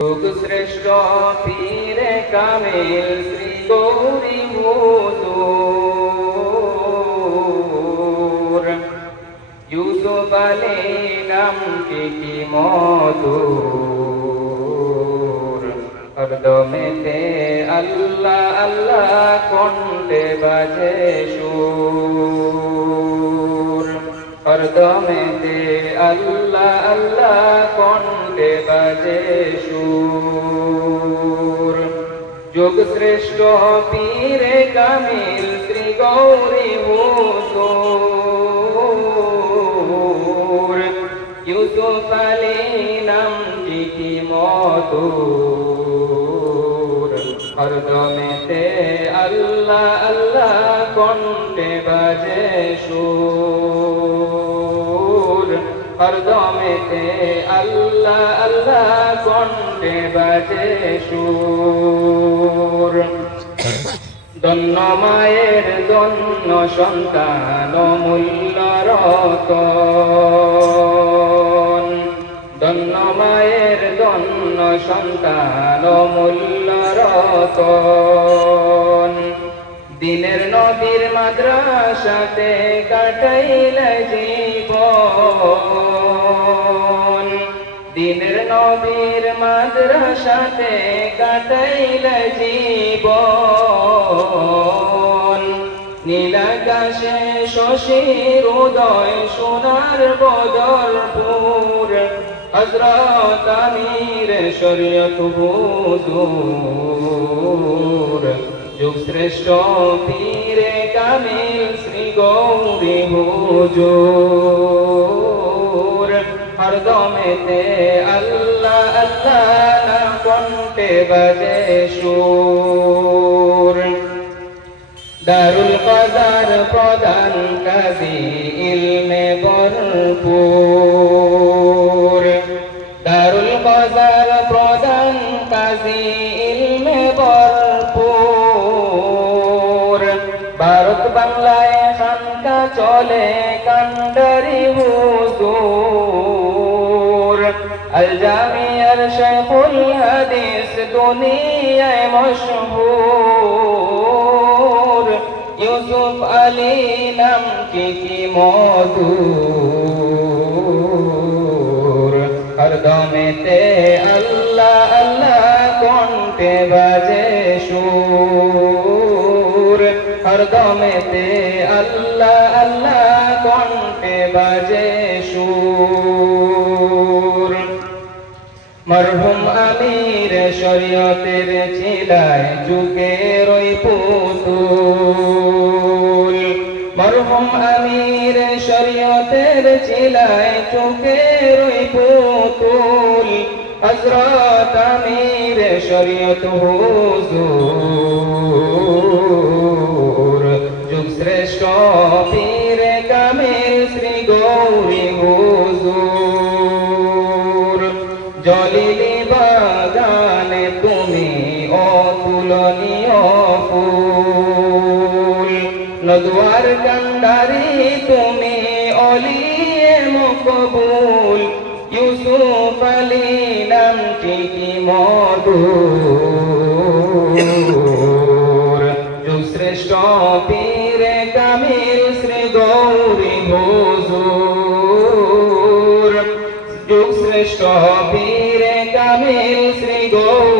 যুগ শ্রেষ্ঠ পীরে কামিল শ্রী গৌরী হুজুর ইউসুফ আলী নামটি কি মধুর হরদমেতে আল্লাহ আল্লাহ কণ্ঠে বাজে সুর হরদমেতে আল্লাহ আল্লাহ কণ্ঠে বাজে সুর যুগ শ্রেষ্ঠ পীরে কামিল শ্রী গৌরী হুজুর ইউসুফ আলী নামটি কি মধুর হরদমেতে আল্লাহ আল্লাহ কণ্ঠে বাজে সুর হরদমেতে আল্লাহ আল্লাহ কণ্ঠে বাজে সুর ধন্য মায়ের ধন্য সন্তান অমূল্য রতন ধন্য মায়ের ধন্য সন্তান অমূল্য রতন দিনের নবীর মাদ্রাসাতে কাটাইলে জীবন দিনের নবীর মাদ্রাসাতে কাটাইলে জীবন নীলাকাশে শশীর উদয় সোনার বদরপুর হযরত আমির শরীয়ত হুজুর যুগ শ্রেষ্ঠ পীরে কামিল শ্রী গৌরী হুজুর হরদমেতে আল্লাহ আল্লাহ নাম কণ্ঠে বাজে সুর দারুল কাদার প্রধান কাজী ইলমে ভরপুর দারুল কাদার প্রধান কাজী ইলমে ভরপুর ভারত বাংলায় খানকা চলে কান্ডারি হুজুর আল জামিয়ার শাইখুল হাদিস দুনিয়ায় মশহুর ইউসুফ আলী নামটি কি মধুর হরদমেতে আল্লাহ আল্লাহ কণ্ঠে বাজে সুর হরদমেতে আল্লাহ আল্লাহ কণ্ঠে বাজে সুর মরহুম আমির শরীয়তের ছিলায় যুগের ওই পুতুল মরহুম আমির শরীয়তের ছিলায় যুগের ওই পুতুল হযরত আমির শরীয়ত হুজুর যুগ শ্রেষ্ঠ পীরে কামিল শ্রী গৌরী হুজুর জলিলি বাগানে তুমি অতুলনীয় ফুল নদওয়ার কান্ডারি তুমি অলিয়ে মকবুল ইউসুফ আলী নামটি কি মধুর যুগ শ্রেষ্ঠ পীরে কামিল শ্রী গৌরী হুজুর যুগ শ্রেষ্ঠ পীরে কামিল শ্রী গৌরী